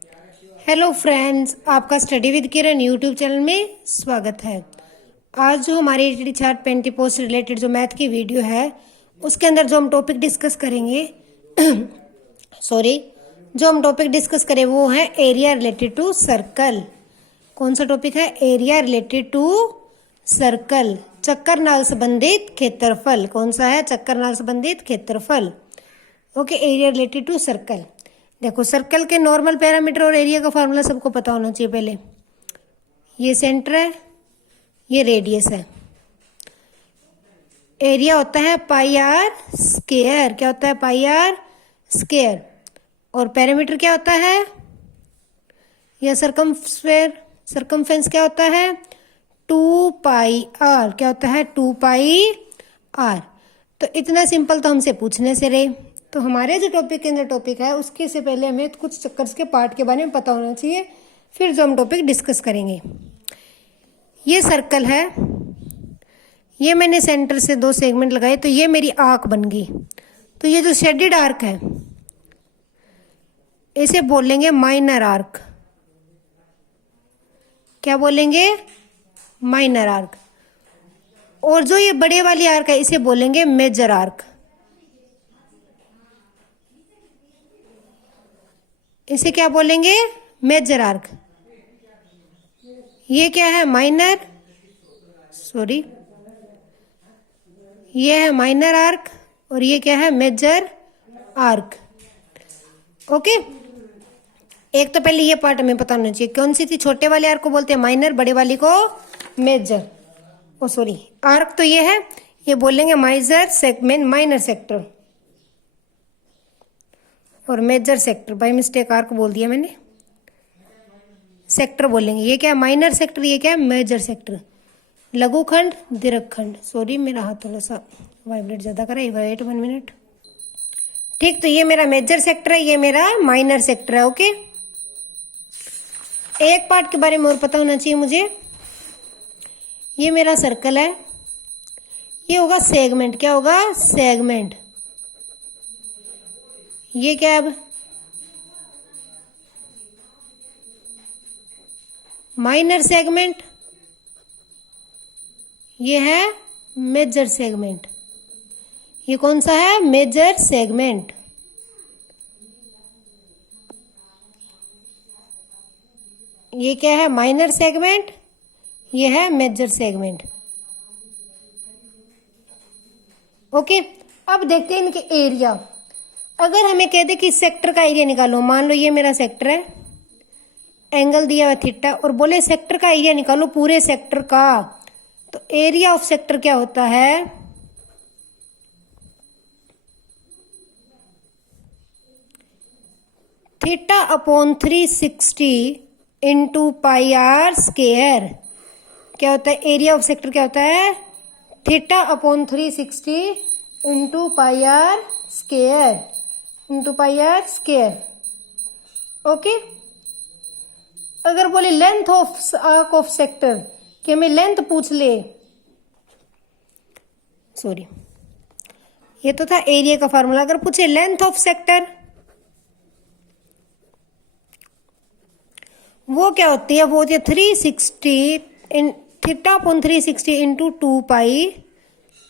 Hello friends, आपका study with Kiran YouTube channel में स्वागत है। आज जो हमारी ईटीडी चार्ट पेंटीपोस्ट से रिलेटेड जो मैथ की वीडियो है, उसके अंदर जो हम टॉपिक डिस्कस करेंगे जो हम टॉपिक डिस्कस करें वो है एरिया रिलेटेड टू सर्कल। कौन सा टॉपिक है? एरिया रिलेटेड टू सर्कल, चक्कर नाल संबंधित क्षेत्रफल। कौन सा है? चक्कर नाल संबंधित क्षेत्रफल। Okay, area related to circle. देखो, सर्कल के नॉर्मल पैरामीटर और एरिया का फार्मूला सबको पता होना चाहिए। पहले ये सेंटर है, ये रेडियस है। एरिया होता है पाई आर स्क्वायर। क्या होता है? पाई आर स्क्वायर। और पैरामीटर क्या होता है? या सरकमफेरेंस क्या होता है? 2 पाई आर। क्या होता है? 2 पाई आर। तो इतना सिंपल तो हमसे पूछने से रहे। तो हमारे जो टॉपिक के अंदर टॉपिक है उसके से पहले हमें कुछ चक्कर्स के पार्ट के बारे में पता होना चाहिए, फिर जो हम टॉपिक डिस्कस करेंगे। ये सर्कल है, ये मैंने सेंटर से 2 सेगमेंट लगाए तो ये मेरी आर्क बन गई। तो ये जो शेडेड आर्क है इसे बोलेंगे माइनर आर्क। क्या बोलेंगे? Minor arc. और जो ये बड़े वाली आर्क है इसे बोलेंगे मेजर आर्क। इसे क्या बोलेंगे? Major arc. ये क्या है? ये है माइनर आर्क और ये क्या है? Major arc. ओके, एक तो पहले ये पार्ट हमें पता होना चाहिए। कौन सी थी? छोटे वाले आर्क को बोलते हैं माइनर, बड़े वाली को मेजर। आर्क तो ये है, ये बोलेंगे माइनर सेक्टर और major sector. By mistake arc बोल दिया मैंने, सेक्टर बोलेंगे। ये क्या है? Minor sector. ये क्या है? Major sector. लघुखंड, दीर्घखंड। मेरा हाथ थोड़ा सा वाइब्रेट ज्यादा कर रहा है। Wait 1 minute. ठीक, तो ये मेरा मेजर सेक्टर है, ये मेरा माइनर सेक्टर है। ओके, एक पार्ट के बारे में और पता होना चाहिए मुझे। ये मेरा सर्कल है, ये होगा सेगमेंट। क्या होगा? सेगमेंट। ये क्या है? अब माइनर सेगमेंट, ये है मेजर सेगमेंट। ये कौन सा है? Major segment. ये क्या है? Minor segment. ये है मेजर सेगमेंट। ओके, अब देखते हैं इनके एरिया। अगर हमें कह दे कि सेक्टर का एरिया निकालो, मान लो ये मेरा सेक्टर है, एंगल दिया हुआ थीटा, और बोले सेक्टर का एरिया निकालो पूरे सेक्टर का, तो एरिया ऑफ सेक्टर क्या होता है? Theta upon 360 into pi are square. क्या होता है? एरिया ऑफ सेक्टर क्या होता है? Theta upon 360 into pi are square. Okay, अगर बोले length of arc of sector, कि हमें लेंथ पूछ ले, ये तो था एरिया का फार्मूला। अगर पूछे लेंथ ऑफ सेक्टर, वो क्या होती है? वो होती है 360 theta upon 360 into 2 pi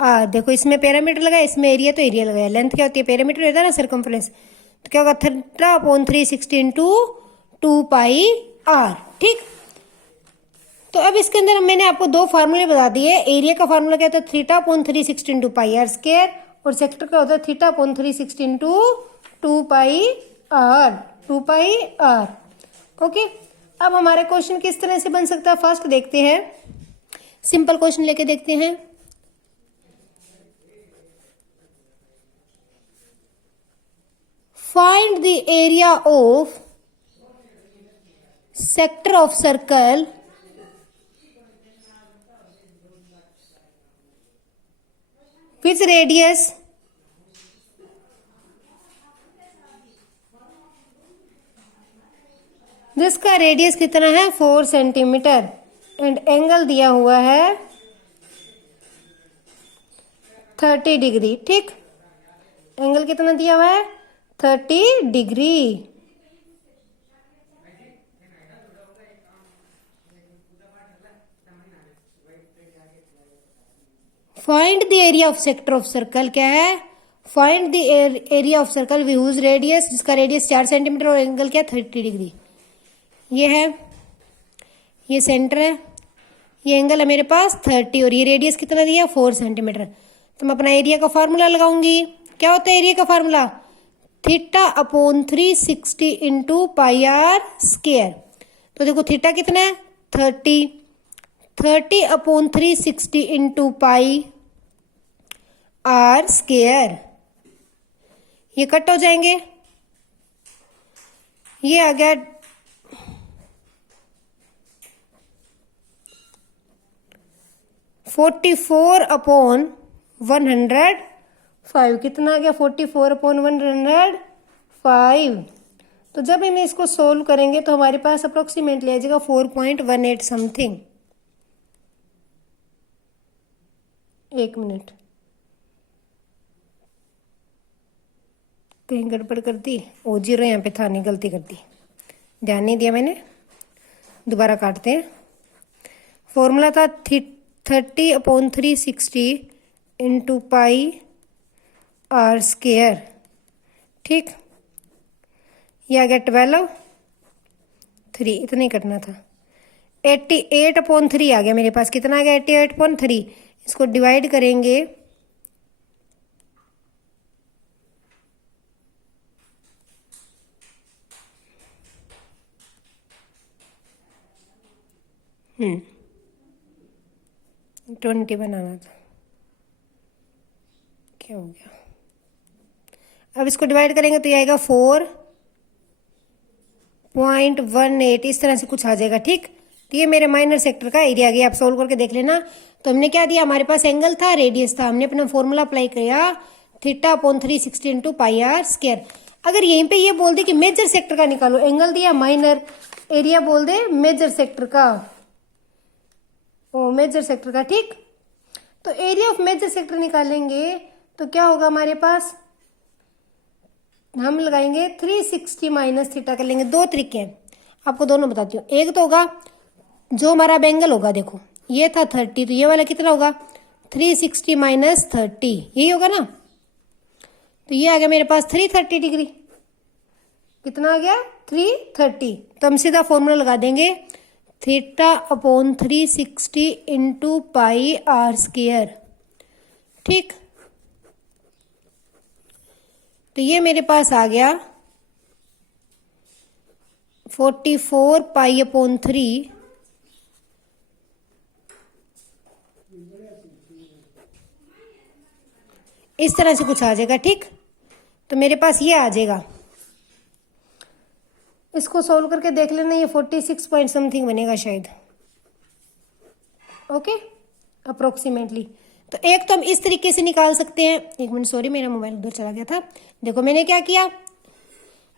R. देखो, इसमें पैरामीटर लगाया, इसमें एरिया, तो एरिया लगाया। लेंथ क्या होती है? पैरामीटर रहता है ना, सर्कमफ्रेंस। तो क्या होगा? Theta upon 360 into 2 pi R. ठीक, तो अब इसके अंदर मैंने आपको 2 फार्मूले बता दिए। एरिया का फार्मूला क्या होता है? Theta upon 360 into pi are square. और सेक्टर का होता है theta upon 360 into 2 pi R. Okay, अब हमारे क्वेश्चन किस तरह से बन सकता है फर्स्ट देखते हैं। सिंपल क्वेश्चन लेके देखते हैं। Find the area of sector of circle with radius जिसका रेडियस कितना है? 4 सेंटीमीटर एंड एंगल दिया हुआ है 30 डिग्री। ठीक, एंगल कितना दिया हुआ है? 30 degree. Find the area of sector of circle क्या है, find the area of circle views radius, जिसका रेडियस 4 सेंटीमीटर और एंगल क्या 30 डिग्री। ये है, ये सेंटर है, ये एंगल है मेरे पास 30 और ये रेडियस कितना दिया 4 सेंटीमीटर। तो मैं अपना एरिया का फार्मूला लगाऊंगी। क्या होता है एरिया का formula, theta upon 360 into pi are square. तो देखो थीटा कितना है 30 upon 360 into pi are square, ये कट हो जाएंगे, ये आ गया 44 अपॉन 105। कितना आ गया 44 अपॉन 105। तो जब हम इसको सोल्व करेंगे तो हमारे पास अप्रोक्सीमेटली आ जाएगा 4.18 समथिंग। एक मिनट, कहीं गड़बड़ कर दी, ओ जीरो यहाँ पे था, नहीं गलती कर दी, ध्यान नहीं दिया मैंने, दोबारा काटते हैं। फॉर्मूला था 30 upon 360 into pi are square, ठीक। ये आ गया 12, 3 इतना ही कटना था। 88 अपॉन 3 आ गया मेरे पास, कितना आ गया 88 अपॉन 3। इसको डिवाइड करेंगे हम्म 20 बनाना था, क्या हो गया। अब इसको डिवाइड करेंगे तो ये आएगा 4.18, इस तरह से कुछ आ जाएगा, ठीक। तो ये मेरे माइनर सेक्टर का एरिया आ गया, आप सोल्व करके देख लेना। तो हमने क्या दिया, हमारे पास एंगल था, रेडियस था, हमने अपना फॉर्मूला अप्लाई किया theta upon 360 into pi are square. अगर यहीं पे ये बोल दे कि मेजर सेक्टर का निकालो, एंगल दिया माइनर, एरिया बोल दे मेजर सेक्टर का, ओ मेजर सेक्टर का, ठीक। तो एरिया ऑफ मेजर सेक्टर निकालेंगे तो क्या होगा हमारे पास, हम लगाएंगे 360 माइनस थीटा कर लेंगे। दो तरीके हैं, आपको दोनों बताती हूँ। एक तो होगा जो हमारा एंगल होगा, देखो ये था 30, तो ये वाला कितना होगा 360 माइनस 30, यही होगा ना। तो ये आ गया मेरे पास 330 डिग्री, कितना आ गया 330। तो हम सीधा फॉर्मूला लगा देंगे theta upon 360 into pi are square, ठीक। तो ये मेरे पास आ गया 44 पाई अपॉन 3 इस तरह से कुछ आ जाएगा, ठीक। तो मेरे पास ये आ जाएगा, इसको सोल्व करके देख लेना, ये 46 पॉइंट समथिंग बनेगा शायद, ओके अप्रोक्सीमेटली। तो एक तो हम इस तरीके से निकाल सकते हैं। एक मिनट, सॉरी मेरा मोबाइल उधर चला गया था। देखो मैंने क्या किया,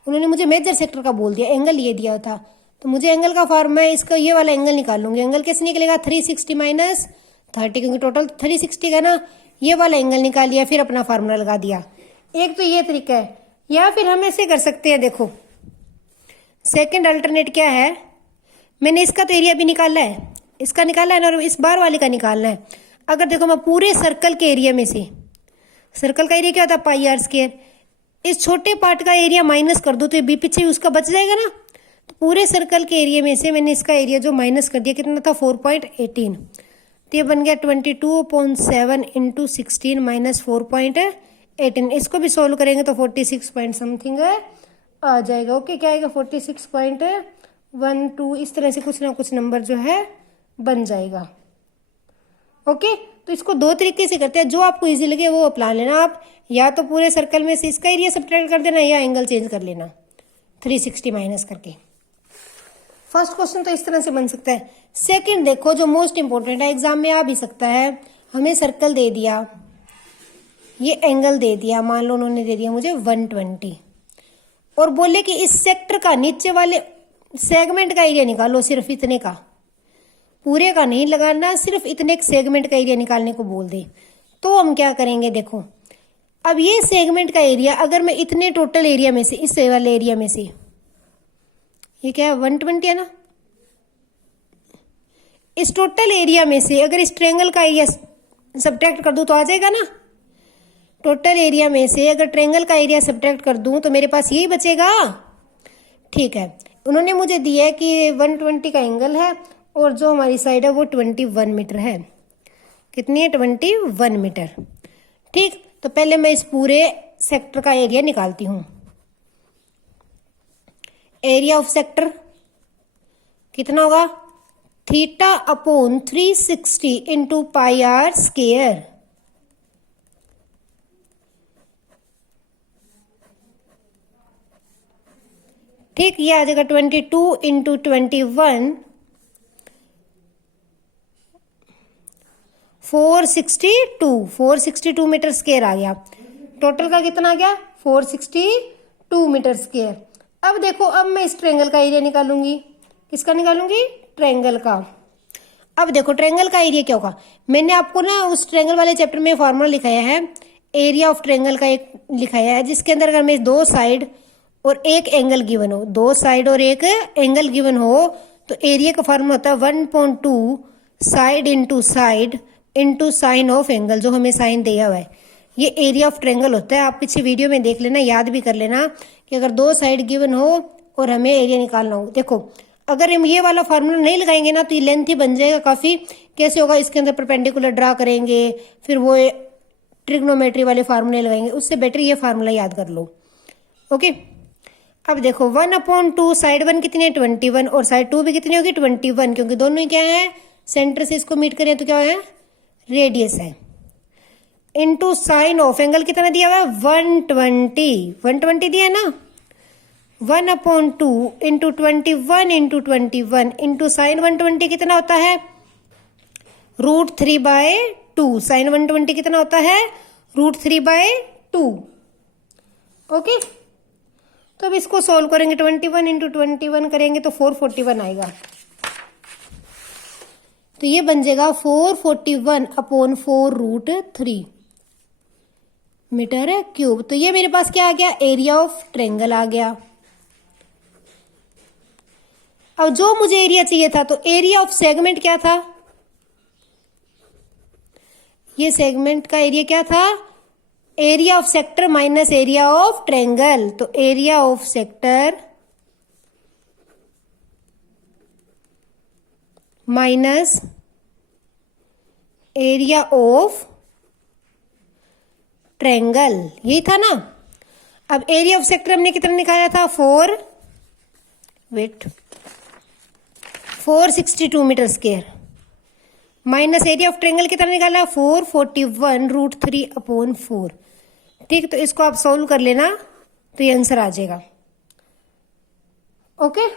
उन्होंने मुझे मेजर सेक्टर का बोल दिया, एंगल ये दिया था, तो मुझे एंगल का फॉर्म, मैं इसका ये वाला एंगल निकाल लूंगी। एंगल कैसे निकलेगा 360 माइनस 30, क्योंकि टोटल 360 का ना, ये वाला एंगल निकाल लिया, फिर अपना फार्मूला लगा दिया। एक तो ये तरीका है, या फिर हम ऐसे कर सकते हैं, देखो सेकंड अल्टरनेट क्या है, मैंने इसका तो एरिया भी निकाला है, इसका निकाला है ना, और इस बार वाले का निकालना है। अगर देखो मैं पूरे सर्कल के एरिया में से, सर्कल का एरिया क्या होता है पाई आर स्क्वायर, इस छोटे पार्ट का एरिया माइनस कर दो तो ये बी पीछे उसका बच जाएगा ना। तो पूरे सर्कल के एरिया में से मैंने इसका एरिया जो माइनस कर दिया, कितना था 4.18, तो ये बन गया 22.7 इंटू 16 माइनस 4.18। इसको भी सोल्व करेंगे तो 46 पॉइंट समथिंग आ जाएगा, ओके। क्या आएगा 46.12, इस तरह से कुछ ना कुछ नंबर जो है बन जाएगा, ओके। तो इसको दो तरीके से करते हैं, जो आपको इजी लगे वो अपना लेना आप, या तो पूरे सर्कल में से इसका एरिया सब्ट्रैक्ट कर देना, या एंगल चेंज कर लेना 360 माइनस करके। फर्स्ट क्वेश्चन तो इस तरह से बन सकता है। सेकंड देखो, जो मोस्ट इंपॉर्टेंट है, एग्जाम में आ भी सकता है, हमें सर्कल दे दिया, ये एंगल दे दिया, मान लो उन्होंने दे दिया मुझे 120, और बोले कि इस सेक्टर का नीचे वाले सेगमेंट का एरिया निकालो, सिर्फ इतने का, पूरे का नहीं लगाना, सिर्फ इतने सेगमेंट का एरिया निकालने को बोल दे। तो हम क्या करेंगे, देखो अब ये सेगमेंट का एरिया, अगर मैं इतने टोटल एरिया में से, इस वाले एरिया में से, ये क्या है 120 है ना, इस टोटल एरिया में से अगर इस ट्रायंगल का एरिया सब्ट्रैक्ट कर दूँ तो आ जाएगा ना। टोटल एरिया में से अगर ट्रायंगल का एरिया सब्ट्रैक्ट कर दूँ तो मेरे पास यही बचेगा। ठीक है, उन्होंने मुझे दिया है कि 120 का एंगल है और जो हमारी साइड है वो 21 मीटर है। कितनी है? 21 मीटर। ठीक, तो पहले मैं इस पूरे सेक्टर का एरिया निकालती हूँ। एरिया ऑफ सेक्टर कितना होगा? Theta upon 360 into pi are square. ठीक, ये आ जाएगा 22 इंटू 21, 462 मीटर स्क्वायर आ गया। टोटल का कितना आ गया? 462 मीटर स्क्वायर। अब देखो, अब मैं इस ट्रायंगल का एरिया निकालूंगी। किसका निकालूंगी? ट्रायंगल का। अब देखो ट्रायंगल का एरिया क्या होगा। मैंने आपको ना उस ट्रायंगल वाले चैप्टर में फॉर्मूला लिखाया है, एरिया ऑफ ट्रायंगल का एक लिखाया है, जिसके अंदर अगर मैं दो साइड और एक एंगल गिवन हो, दो साइड और एक एंगल गिवन हो, तो एरिया का फॉर्मूला होता है 1.2 side into sine of angle, जो हमें साइन दिया हुआ है। ये एरिया ऑफ ट्रायंगल होता है। आप पीछे वीडियो में देख लेना, याद भी कर लेना कि अगर दो साइड गिवन हो और हमें एरिया निकालना हो। देखो, अगर हम ये वाला फार्मूला नहीं लगाएंगे ना तो ये लेंथ ही बन जाएगा काफ़ी। कैसे होगा? इसके अंदर परपेंडिकुलर ड्रा करेंगे, फिर वो ट्रिग्नोमेट्री वाले फार्मूले लगाएंगे। उससे बेटर ये फार्मूला याद कर लो। ओके, अब देखो 1/2 साइड 1 कितनी है? 21, और साइड 2 भी कितनी होगी? 21, क्योंकि दोनों ही क्या है? सेंटर से इसको मीट करें तो क्या है? रेडियस है। इनटू साइन ऑफ एंगल कितना दिया हुआ है? 120 दिया है ना। 1/2 इंटू 21 इंटू 21 इंटू साइन 120 कितना होता है? √3/2। साइन 120 कितना होता है? √3/2। ओके, तो अब इसको सोल्व करेंगे। 21 इंटू 21 करेंगे तो 441 आएगा। तो ये बन जाएगा 441/4√3 मीटर क्यूब। तो ये मेरे पास क्या आ गया? एरिया ऑफ ट्रायंगल आ गया। अब जो मुझे एरिया चाहिए था, तो एरिया ऑफ सेगमेंट क्या था? ये सेगमेंट का एरिया क्या था? Area of sector minus area of triangle. तो area of sector minus area of triangle, यही था ना। अब एरिया ऑफ सेक्टर हमने कितना निकाला था? 462 metre square, minus area of triangle कितना निकाला? 441√3/4। ठीक, तो इसको आप सॉल्व कर लेना तो ये आंसर आ जाएगा। ओके,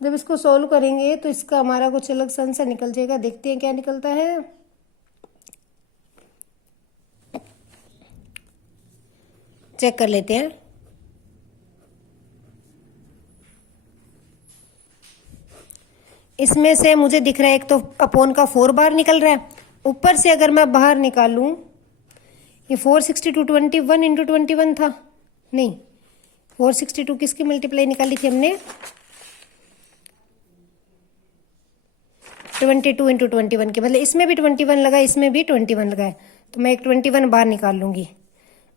जब इसको सॉल्व करेंगे तो इसका हमारा कुछ अलग सा आंसर निकल जाएगा। देखते हैं क्या निकलता है। चेक कर लेते हैं। इसमें से मुझे दिख रहा है एक तो अपॉन का 4 बार निकल रहा है। ऊपर से अगर मैं बाहर निकालूं, ये 462 21 इंटू 21 था। नहीं, 462 किसकी मल्टीप्लाई निकाली थी हमने? 22 इंटू 21 के, मतलब इसमें भी 21 लगा, इसमें भी 21 लगा है। तो मैं एक 21 बाहर निकाल लूंगी।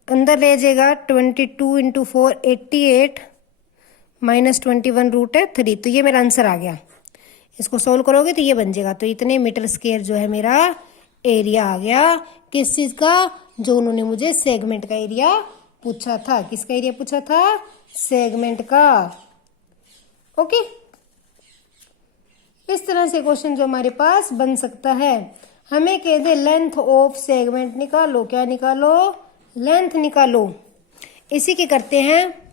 अंदर ले जाएगा 22 इंटू 4 88 माइनस 21√3। तो ये मेरा आंसर आ गया। इसको सोल्व करोगे तो ये बन जाएगा। तो इतने मीटर स्क्वायर जो है मेरा एरिया आ गया। किस चीज का? जो उन्होंने मुझे सेगमेंट का एरिया पूछा था। किसका एरिया पूछा था? सेगमेंट का। ओके, इस तरह से क्वेश्चन जो हमारे पास बन सकता है। हमें कह दे लेंथ ऑफ सेगमेंट निकालो। क्या निकालो? लेंथ निकालो। इसी के करते हैं।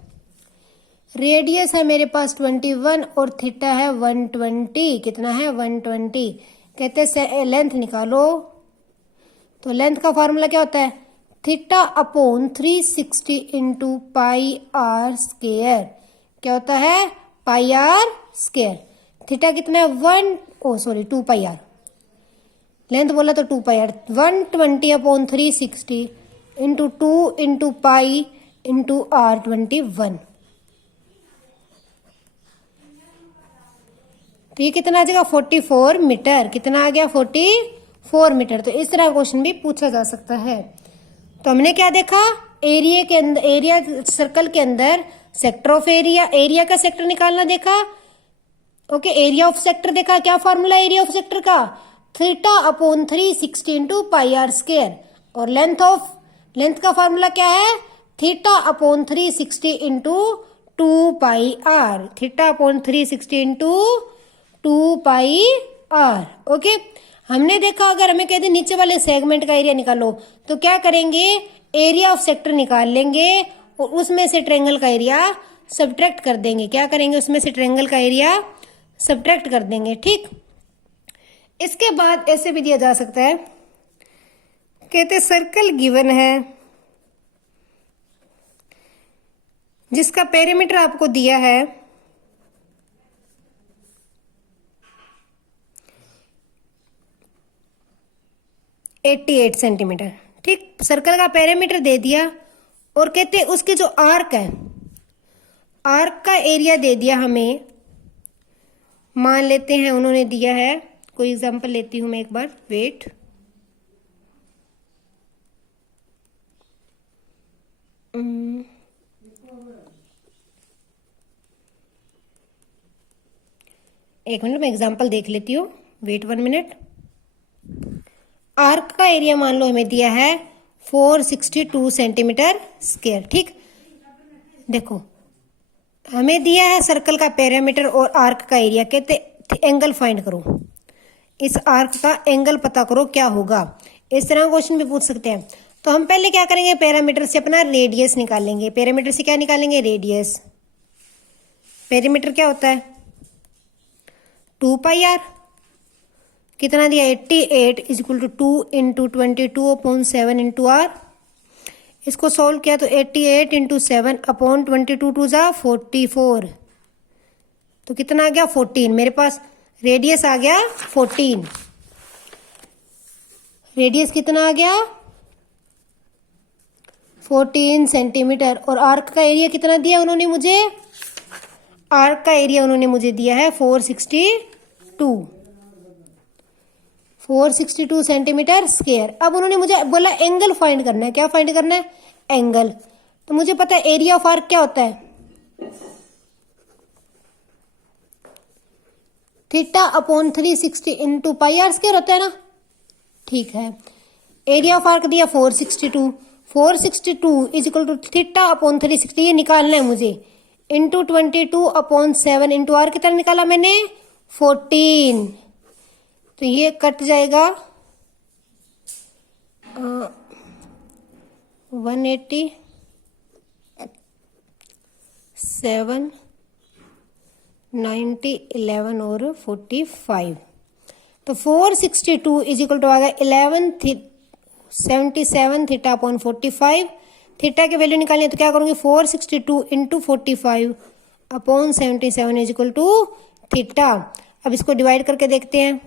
रेडियस है मेरे पास 21 और थीटा है 120। कितना है? 120। कहते हैं लेंथ निकालो। तो लेंथ का फॉर्मूला क्या होता है? Theta upon 360 into pi are square. क्या होता है? पाई आर स्क्वायर। थीटा कितना है? 2 पाई आर। लेंथ बोला तो 2 pi r. 120/360 into 2 into pi into r 21। तो ये कितना आ जाएगा? 44 मीटर। कितना आ गया? 44 4 मीटर। तो इस तरह क्वेश्चन भी पूछा जा सकता है। तो हमने क्या देखा, एरिया के अंदर, एरिया सर्कल के अंदर सेक्टर ऑफ एरिया, एरिया का सेक्टर निकालना देखा। ओके, एरिया ऑफ सेक्टर देखा। क्या फॉर्मूला एरिया ऑफ सेक्टर का, theta upon 360 into pi are square. और लेंथ का फॉर्मूला क्या है, theta upon 360 into 2 pi R, theta upon 360 into 2 pi R. Okay, हमने देखा अगर हमें कहते नीचे वाले सेगमेंट का एरिया निकालो तो क्या करेंगे, एरिया ऑफ सेक्टर निकाल लेंगे और उसमें से ट्रायंगल का एरिया सब्ट्रैक्ट कर देंगे। क्या करेंगे, उसमें से ट्रायंगल का एरिया सब्ट्रैक्ट कर देंगे। ठीक, इसके बाद ऐसे भी दिया जा सकता है, कहते सर्कल गिवन है जिसका पेरीमीटर आपको दिया है 88 सेंटीमीटर। ठीक, सर्कल का पेरीमीटर दे दिया और कहते उसके जो आर्क है, आर्क का एरिया दे दिया हमें। मान लेते हैं उन्होंने दिया है, कोई एग्जांपल लेती हूं मैं एक बार, वेट। एक मिनट, मैं एग्जांपल देख लेती हूँ, वेट 1 मिनट। आर्क का एरिया मान लो हमें दिया है 462 सेंटीमीटर स्क्वायर। ठीक, देखो हमें दिया है सर्कल का पेरीमीटर और आर्क का एरिया, कहते एंगल फाइंड करो, इस आर्क का एंगल पता करो क्या होगा। इस तरह क्वेश्चन भी पूछ सकते हैं। तो हम पहले क्या करेंगे, पेरीमीटर से अपना रेडियस निकालेंगे। पेरीमीटर से क्या निकालेंगे, रेडियस। पेरीमीटर क्या होता है, 2 पाई आर। कितना दिया, 88 is equal to 2 into 22 upon 7 into R. इसको सॉल्व किया तो 88 इंटू 7 अपॉन 22 टू जा 44। तो कितना आ गया, 14। मेरे पास रेडियस आ गया 14। रेडियस कितना आ गया, 14 सेंटीमीटर। और आर्क का एरिया कितना दिया उन्होंने मुझे, आर्क का एरिया उन्होंने मुझे दिया है 462 सेंटीमीटर स्क्वायर। अब उन्होंने मुझे बोला एंगल फाइंड करना है। क्या फाइंड करना है, एंगल। तो मुझे पता है एरिया ऑफ आर्क क्या होता है, theta upon 360 into pi are square होता है ना। ठीक है, एरिया ऑफ आर्क दिया 462 is equal to theta upon 360, ये निकालना है मुझे, इंटू 22 अपॉन 7 इंटू आर कितना निकाला मैंने, 14। तो ये कट जाएगा 180 7 90 11 और 45। तो 462 इज इक्वल टू आ गया 77 थीटा अपॉन 45। थीटा की वैल्यू निकालनी है तो क्या करूंगी, 462 into 45 upon 77 is equal to theta. अब इसको डिवाइड करके देखते हैं,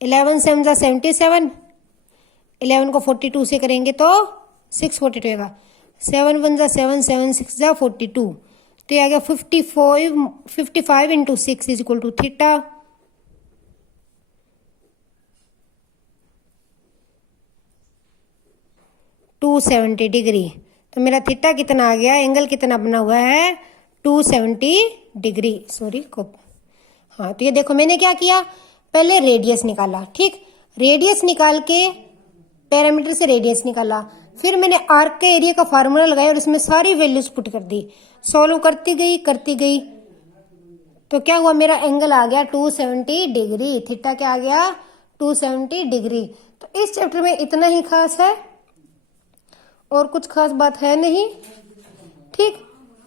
11 7 जा 77, 11 को 42 से करेंगे तो 642 आएगा, 7 1 जा 7 7 6 जा 42। तो ये आ गया 55 into 6 is equal to theta. Degree. तो मेरा थीटा कितना आ गया, एंगल कितना बना हुआ है, 270 डिग्री। सॉरी को, हाँ। तो ये देखो मैंने क्या किया, पहले रेडियस निकाला। ठीक, रेडियस निकाल के पैरामीटर से रेडियस निकाला, फिर मैंने आर्क के एरिया का फार्मूला लगाया और इसमें सारी वैल्यूज पुट कर दी, सॉल्व करती गई। तो क्या हुआ, मेरा एंगल आ गया 270 डिग्री। थीटा क्या आ गया, 270 डिग्री। तो इस चैप्टर में इतना ही खास है और कुछ खास बात है नहीं। ठीक,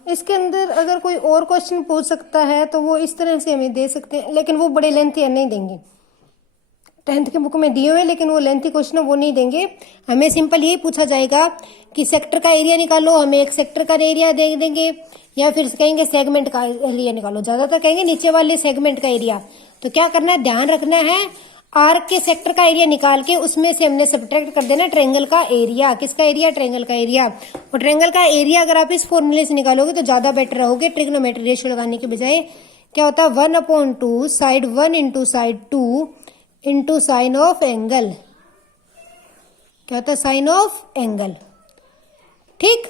इसके अंदर अगर कोई और क्वेश्चन पूछ सकता है तो वो इस तरह से हमें दे सकते हैं, लेकिन वो बड़े लेंथी नहीं देंगे। 10th के बुक में दिए हुए, लेकिन वो लेंथी क्वेश्चन वो नहीं देंगे। हमें सिंपल यही पूछा जाएगा कि सेक्टर का एरिया निकालो, हमें एक सेक्टर का एरिया दे देंगे, या फिर कहेंगे सेगमेंट का एरिया निकालो। ज्यादातर कहेंगे नीचे वाले सेगमेंट का एरिया। तो क्या करना है, ध्यान रखना है, आर्क के सेक्टर का एरिया निकाल के उसमें से हमने सब्ट्रैक्ट कर देना ट्रायंगल का एरिया। किसका एरिया, ट्रायंगल का एरिया। और ट्रायंगल का एरिया अगर आप इस फॉर्मूले से निकालोगे तो ज्यादा बेटर रहोगे ट्रिग्नोमेट्री रेशियो लगाने के बजाय, क्या होता है 1/2 side 1 into side 2 into sine of angle. क्या होता है साइन ऑफ एंगल। ठीक,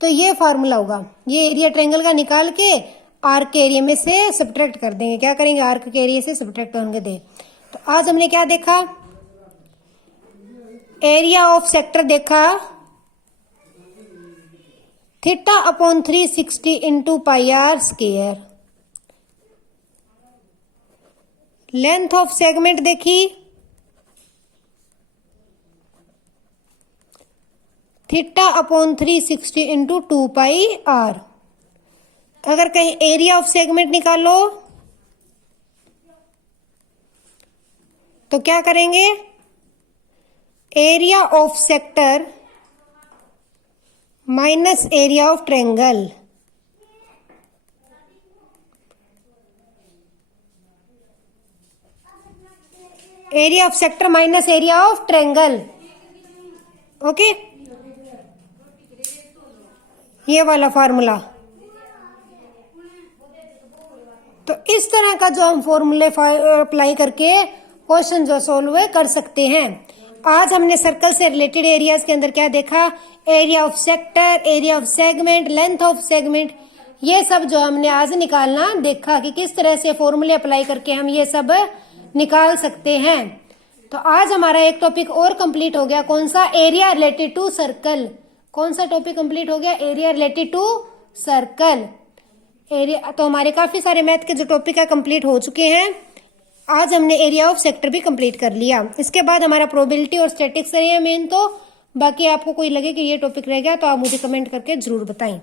तो ये फॉर्मूला होगा। ये एरिया ट्रायंगल का निकाल के आर्क के एरिया में से सब्ट्रैक्ट कर देंगे। क्या करेंगे, आर्क के एरिया से सब्ट्रैक्ट होंगे दे। तो आज हमने क्या देखा, एरिया ऑफ सेक्टर देखा θ/360 into pi are square. Length of segment देखी θ/360 इंटू 2 पाई आर। अगर कहीं एरिया ऑफ सेगमेंट निकालो तो क्या करेंगे, area of sector minus area of triangle. Area of sector minus area of triangle. Okay, ये वाला फॉर्मूला। तो इस तरह का जो हम फॉर्मूले अप्लाई करके क्वेश्चन जो सोल्व कर सकते हैं। आज हमने सर्कल से रिलेटेड एरियाज के अंदर क्या देखा, area of sector, area of segment, length of segment, ये सब जो हमने आज निकालना देखा कि किस तरह से फॉर्मूले अप्लाई करके हम ये सब निकाल सकते हैं। तो आज हमारा एक टॉपिक और कंप्लीट हो गया। कौन सा, एरिया रिलेटेड टू सर्कल। कौन सा टॉपिक कंप्लीट हो गया, area related to circle. Area तो हमारे काफी सारे मैथ के जो टॉपिक है कंप्लीट हो चुके हैं। आज हमने एरिया ऑफ सेक्टर भी कंप्लीट कर लिया। इसके बाद हमारा प्रोबेबिलिटी और स्टैटिक्स रहे मेन। तो बाकी आपको कोई लगे कि ये टॉपिक रह गया तो आप मुझे कमेंट करके जरूर बताएं।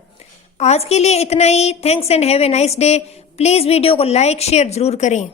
आज के लिए इतना ही। Thanks and have a nice day. Please video को लाइक शेयर जरूर करें।